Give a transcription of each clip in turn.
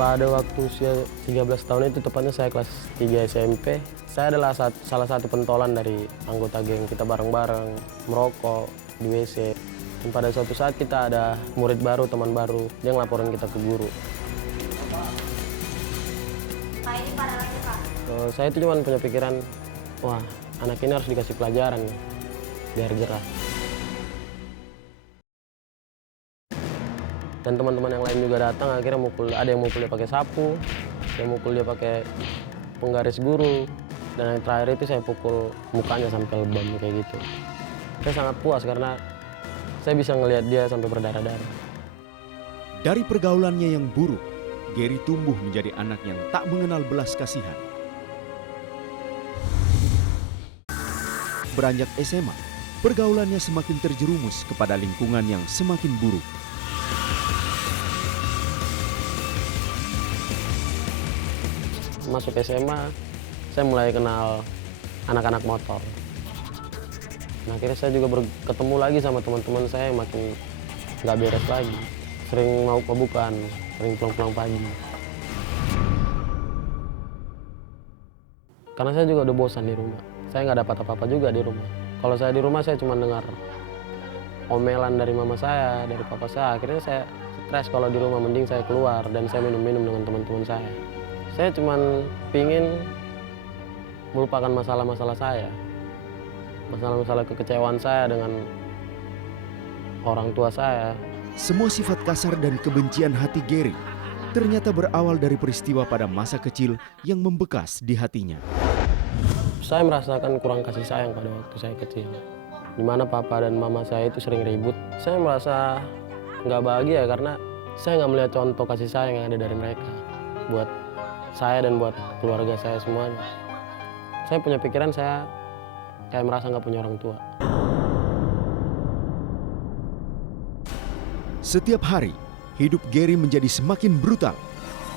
Pada waktu usia 13 tahun itu, tepatnya saya kelas 3 SMP, saya adalah salah satu pentolan dari anggota geng. Kita bareng-bareng merokok di WC. Dan pada suatu saat kita ada murid baru, teman baru, dia ngelaporin kita ke guru. Pak, ini parah lagi, Pak. Saya itu cuma punya pikiran, wah anak ini harus dikasih pelajaran nih, biar gerah. Dan teman-teman yang lain juga datang, akhirnya ada yang mukul dia pakai sapu, ada yang mukul dia pakai penggaris guru, dan yang terakhir itu saya pukul mukanya sampai lebam kayak gitu. Saya sangat puas karena saya bisa ngelihat dia sampai berdarah-darah. Dari pergaulannya yang buruk, Gary tumbuh menjadi anak yang tak mengenal belas kasihan. Beranjak SMA, pergaulannya semakin terjerumus kepada lingkungan yang semakin buruk. Masuk SMA, saya mulai kenal anak-anak motor. Nah, akhirnya saya juga ketemu lagi sama teman-teman saya yang makin nggak beres lagi. Sering mabuk-mabukan, sering pulang-pulang pagi. Karena saya juga udah bosan di rumah. Saya nggak dapat apa-apa juga di rumah. Kalau saya di rumah, saya cuma dengar omelan dari mama saya, dari papa saya. Akhirnya saya stres kalau di rumah, mending saya keluar dan saya minum-minum dengan teman-teman saya. Saya cuma pingin melupakan masalah-masalah saya. Masalah-masalah kekecewaan saya dengan orang tua saya. Semua sifat kasar dan kebencian hati Gary ternyata berawal dari peristiwa pada masa kecil yang membekas di hatinya. Saya merasakan kurang kasih sayang pada waktu saya kecil. Di mana papa dan mama saya itu sering ribut. Saya merasa nggak bahagia karena saya nggak melihat contoh kasih sayang yang ada dari mereka buat saya dan buat keluarga saya semuanya. Saya punya pikiran saya kayak merasa nggak punya orang tua. Setiap hari, hidup Gary menjadi semakin brutal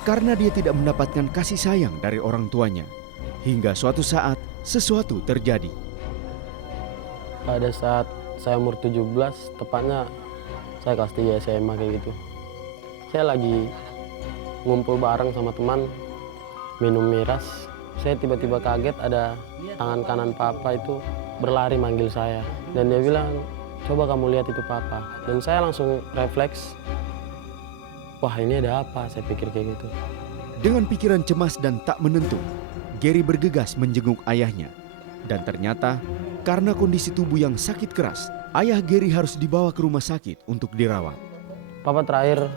karena dia tidak mendapatkan kasih sayang dari orang tuanya. Hingga suatu saat, sesuatu terjadi. Pada saat saya umur 17, tepatnya saya kelas 3 SMA kayak gitu. Saya lagi ngumpul bareng sama teman, minum miras. Saya tiba-tiba kaget ada tangan kanan papa itu berlari manggil saya. Dan dia bilang, coba kamu lihat itu papa. Dan saya langsung refleks, wah ini ada apa? Saya pikir kayak gitu. Dengan pikiran cemas dan tak menentu, Gary bergegas menjenguk ayahnya. Dan ternyata, karena kondisi tubuh yang sakit keras, ayah Gary harus dibawa ke rumah sakit untuk dirawat. Papa terakhir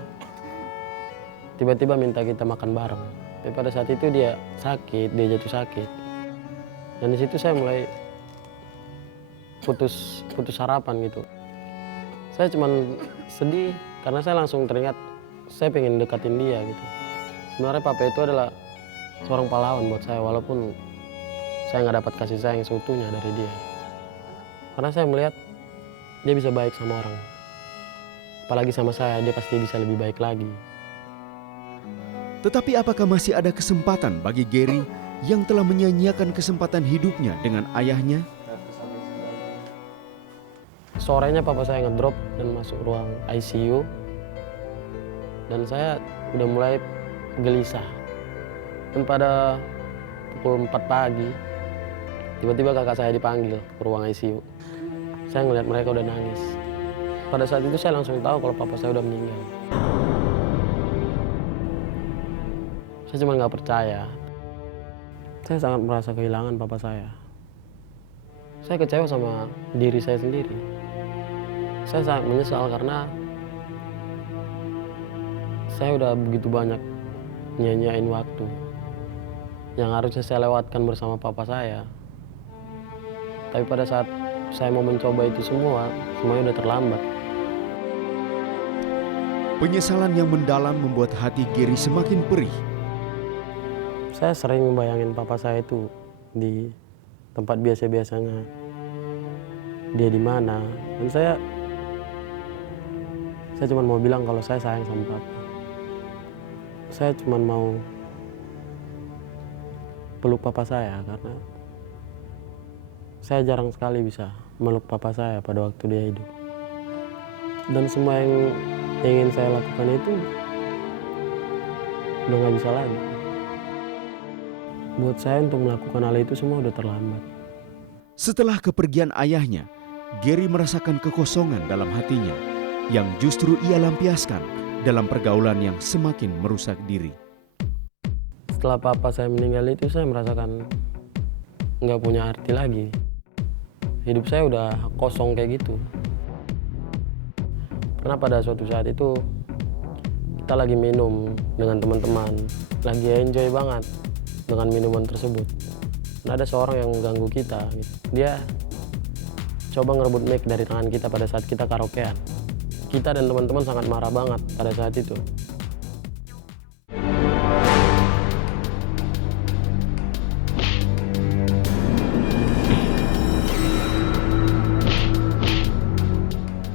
tiba-tiba minta kita makan bareng. Tapi pada saat itu dia sakit, dia jatuh sakit. Dan di situ saya mulai putus harapan gitu. Saya cuman sedih karena saya langsung teringat saya pengen dekatin dia gitu. Sebenarnya papa itu adalah seorang pahlawan buat saya, walaupun saya nggak dapat kasih sayang seutuhnya dari dia. Karena saya melihat dia bisa baik sama orang. Apalagi sama saya, dia pasti bisa lebih baik lagi. Tetapi apakah masih ada kesempatan bagi Gary yang telah menyia-nyiakan kesempatan hidupnya dengan ayahnya? Sorenya papa saya ngedrop dan masuk ruang ICU. Dan saya udah mulai gelisah. Dan pada pukul 4 pagi, tiba-tiba kakak saya dipanggil ke ruang ICU. Saya ngeliat mereka udah nangis. Pada saat itu saya langsung tahu kalau papa saya udah meninggal. Saya cuma nggak percaya. Saya sangat merasa kehilangan papa saya. Saya kecewa sama diri saya sendiri. Saya sangat menyesal karena saya udah begitu banyak nyanyain waktu yang harusnya saya lewatkan bersama papa saya. Tapi pada saat saya mau mencoba itu semuanya udah terlambat. Penyesalan yang mendalam membuat hati Gary semakin perih. Saya sering membayangin papa saya itu di tempat biasa-biasanya. Dia di mana? Dan saya cuma mau bilang kalau saya sayang sama papa. Saya cuma mau peluk papa saya karena saya jarang sekali bisa meluk papa saya pada waktu dia hidup. Dan semua yang ingin saya lakukan itu udah nggak bisa lagi. Buat saya untuk melakukan hal itu semua udah terlambat. Setelah kepergian ayahnya, Gary merasakan kekosongan dalam hatinya yang justru ia lampiaskan dalam pergaulan yang semakin merusak diri. Setelah papa saya meninggal itu saya merasakan nggak punya arti lagi. Hidup saya udah kosong kayak gitu. Karena pada suatu saat itu kita lagi minum dengan teman-teman, lagi enjoy banget dengan minuman tersebut. Dan ada seorang yang mengganggu kita. Dia coba ngerebut mic dari tangan kita pada saat kita karaokean. Kita dan teman-teman sangat marah banget pada saat itu.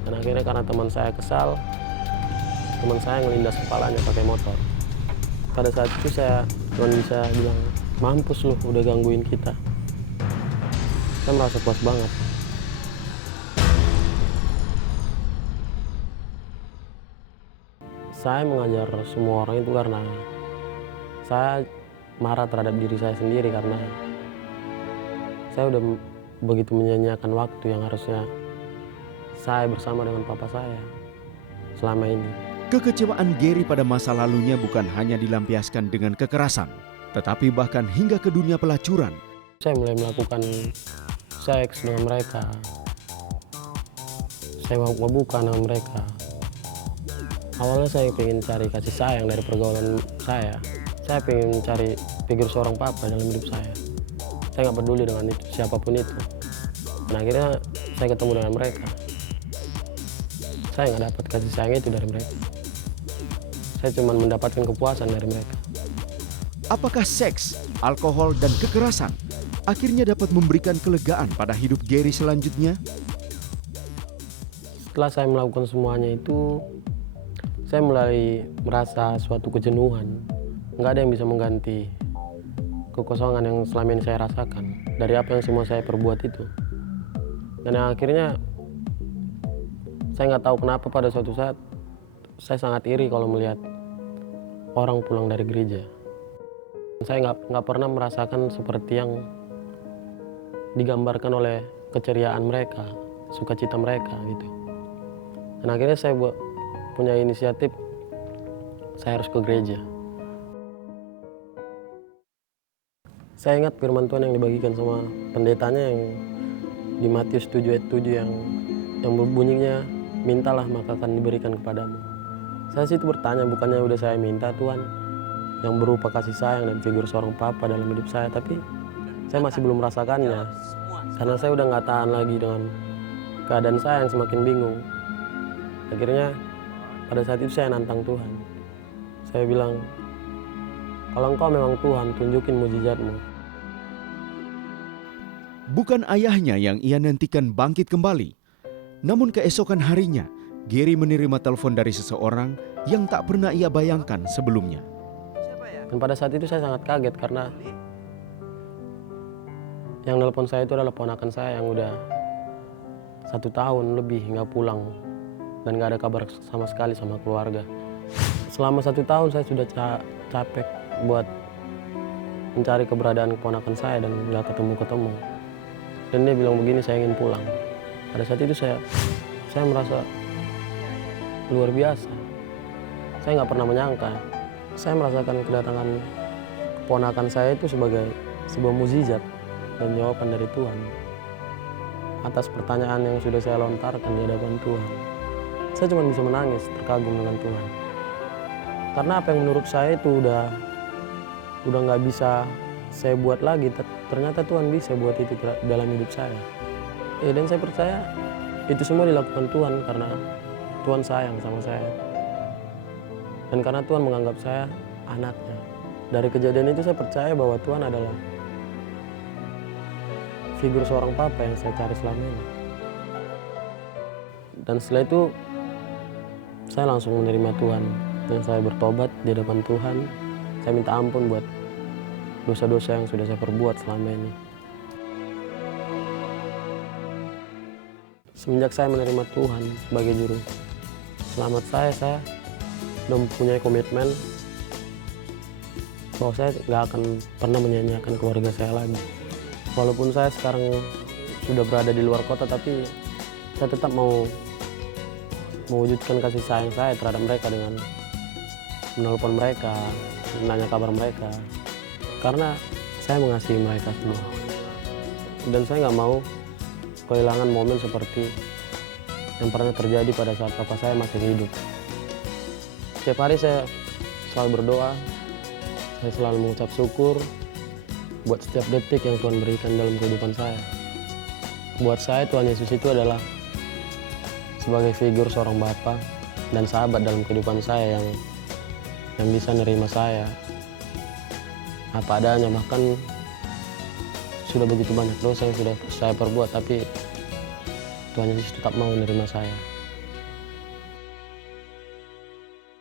Dan akhirnya karena teman saya kesal, teman saya ngelindas kepalanya pakai motor. Pada saat itu saya cuma bisa bilang, mampus lu udah gangguin kita. Saya merasa puas banget. Saya mengajar semua orang itu karena saya marah terhadap diri saya sendiri karena saya udah begitu menyanyiakan waktu yang harusnya saya bersama dengan papa saya selama ini. Kekecewaan Gary pada masa lalunya bukan hanya dilampiaskan dengan kekerasan, tetapi bahkan hingga ke dunia pelacuran. Saya mulai melakukan seks dengan mereka. Saya mabuk-mabukan dengan mereka. Awalnya saya ingin cari kasih sayang dari pergaulan saya. Saya ingin cari figur seorang papa dalam hidup saya. Saya nggak peduli dengan itu, siapapun itu. Dan akhirnya saya ketemu dengan mereka. Saya nggak dapat kasih sayang itu dari mereka. Saya cuma mendapatkan kepuasan dari mereka. Apakah seks, alkohol, dan kekerasan akhirnya dapat memberikan kelegaan pada hidup Gary selanjutnya? Setelah saya melakukan semuanya itu, saya mulai merasa suatu kejenuhan. Nggak ada yang bisa mengganti kekosongan yang selama ini saya rasakan dari apa yang semua saya perbuat itu. Dan yang akhirnya saya nggak tahu kenapa pada suatu saat saya sangat iri kalau melihat orang pulang dari gereja. Saya nggak pernah merasakan seperti yang digambarkan oleh keceriaan mereka, sukacita mereka gitu. Dan akhirnya saya punya inisiatif, saya harus ke gereja. Saya ingat firman Tuhan yang dibagikan sama pendetanya yang di Matius 7 ayat 7 yang berbunyinya, mintalah maka akan diberikan kepadamu. Saya situ bertanya, bukannya udah saya minta Tuhan yang berupa kasih sayang dan figur seorang papa dalam hidup saya, tapi saya masih belum merasakannya. Karena saya udah nggak tahan lagi dengan keadaan saya yang semakin bingung. Akhirnya pada saat itu saya nantang Tuhan. Saya bilang, kalau engkau memang Tuhan, tunjukin mujizatmu. Bukan ayahnya yang ia nantikan bangkit kembali. Namun keesokan harinya, Gary menerima telepon dari seseorang yang tak pernah ia bayangkan sebelumnya. Dan pada saat itu saya sangat kaget karena yang nelpon saya itu adalah ponakan saya yang udah 1 tahun lebih nggak pulang dan nggak ada kabar sama sekali sama keluarga. Selama 1 tahun saya sudah capek buat mencari keberadaan keponakan saya dan nggak ketemu-ketemu. Dan dia bilang begini, saya ingin pulang. Pada saat itu saya merasa luar biasa. Saya nggak pernah menyangka. Saya merasakan kedatangan keponakan saya itu sebagai sebuah mukjizat dan jawaban dari Tuhan atas pertanyaan yang sudah saya lontarkan di hadapan Tuhan. Saya cuma bisa menangis, terkagum dengan Tuhan. Karena apa yang menurut saya itu udah nggak bisa saya buat lagi, ternyata Tuhan bisa buat itu dalam hidup saya. Dan saya percaya itu semua dilakukan Tuhan karena Tuhan sayang sama saya. Dan karena Tuhan menganggap saya anaknya. Dari kejadian itu saya percaya bahwa Tuhan adalah figur seorang papa yang saya cari selama ini. Dan setelah itu saya langsung menerima Tuhan. Dan saya bertobat di hadapan Tuhan. Saya minta ampun buat dosa-dosa yang sudah saya perbuat selama ini. Semenjak saya menerima Tuhan sebagai juru selamat saya sudah mempunyai komitmen bahwa saya nggak akan pernah menyanyiakan keluarga saya lagi. Walaupun saya sekarang sudah berada di luar kota, tapi saya tetap mau mewujudkan kasih sayang saya terhadap mereka dengan menelpon mereka, menanya kabar mereka. Karena saya mengasihi mereka semua. Dan saya nggak mau kehilangan momen seperti yang pernah terjadi pada saat papa saya masih hidup. Setiap hari saya selalu berdoa, saya selalu mengucap syukur buat setiap detik yang Tuhan berikan dalam kehidupan saya. Buat saya Tuhan Yesus itu adalah sebagai figur seorang bapa dan sahabat dalam kehidupan saya yang bisa nerima saya apa adanya. Bahkan sudah begitu banyak dosa yang sudah saya perbuat, tapi Tuhan Yesus tetap mau menerima saya.